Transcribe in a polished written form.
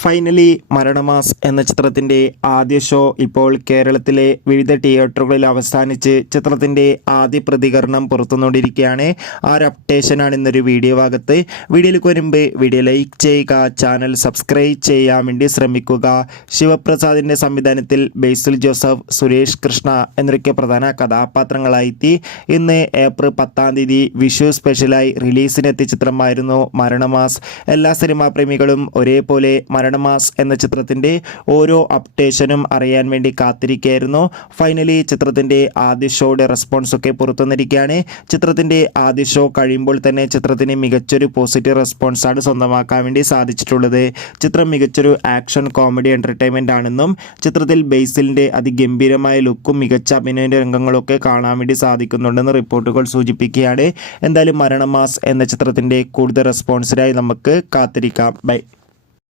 Finally Maranamass എന്ന ചിത്രത്തിൻ്റെ ആദ്യ ഷോ ഇപ്പോൾ കേരളത്തിലെ വിവിധ തിയേറ്ററുകളിൽ അവസാനിച്ച് ചിത്രത്തിൻ്റെ ആദ്യ പ്രതികരണം പുറത്തുകൊണ്ടിരിക്കുകയാണ്. ആ ഒരു അപ്ഡേഷനാണ് ഇന്നൊരു വീഡിയോ ഭാഗത്ത്. വീഡിയോയിലേക്ക് വരുമ്പോൾ വീഡിയോ ലൈക്ക് ചെയ്യുക, ചാനൽ സബ്സ്ക്രൈബ് ചെയ്യാൻ വേണ്ടി ശ്രമിക്കുക. ശിവപ്രസാദിൻ്റെ സംവിധാനത്തിൽ ബേസിൽ ജോസഫ്, സുരേഷ് കൃഷ്ണ എന്നൊക്കെ പ്രധാന കഥാപാത്രങ്ങളായി ഇന്ന് ഏപ്രിൽ 10 വിഷു സ്പെഷ്യലായി റിലീസിനെത്തിയ ചിത്രമായിരുന്നു മരണമാസ്. എല്ലാ സിനിമാ പ്രേമികളും ഒരേപോലെ മരണമാസ് എന്ന ചിത്രത്തിൻ്റെ ഓരോ അപ്ഡേഷനും അറിയാൻ വേണ്ടി കാത്തിരിക്കുകയായിരുന്നു. ഫൈനലി ചിത്രത്തിൻ്റെ ആദ്യ ഷോയുടെ റെസ്പോൺസൊക്കെ പുറത്തുവന്നിരിക്കുകയാണ്. ചിത്രത്തിൻ്റെ ആദ്യ ഷോ കഴിയുമ്പോൾ തന്നെ ചിത്രത്തിന് മികച്ചൊരു പോസിറ്റീവ് റെസ്പോൺസാണ് സ്വന്തമാക്കാൻ വേണ്ടി സാധിച്ചിട്ടുള്ളത്. ചിത്രം മികച്ചൊരു ആക്ഷൻ കോമഡി എൻ്റർടൈൻമെൻ്റ് ആണെന്നും ചിത്രത്തിൽ ബേസിലിൻ്റെ അതിഗംഭീരമായ ലുക്കും മികച്ച അഭിനയ രംഗങ്ങളൊക്കെ കാണാൻ വേണ്ടി സാധിക്കുന്നുണ്ടെന്ന് റിപ്പോർട്ടുകൾ സൂചിപ്പിക്കുകയാണ്. എന്തായാലും മരണമാസ് എന്ന ചിത്രത്തിൻ്റെ കൂടുതൽ റെസ്പോൺസിനായി നമുക്ക് കാത്തിരിക്കാം. ബൈ.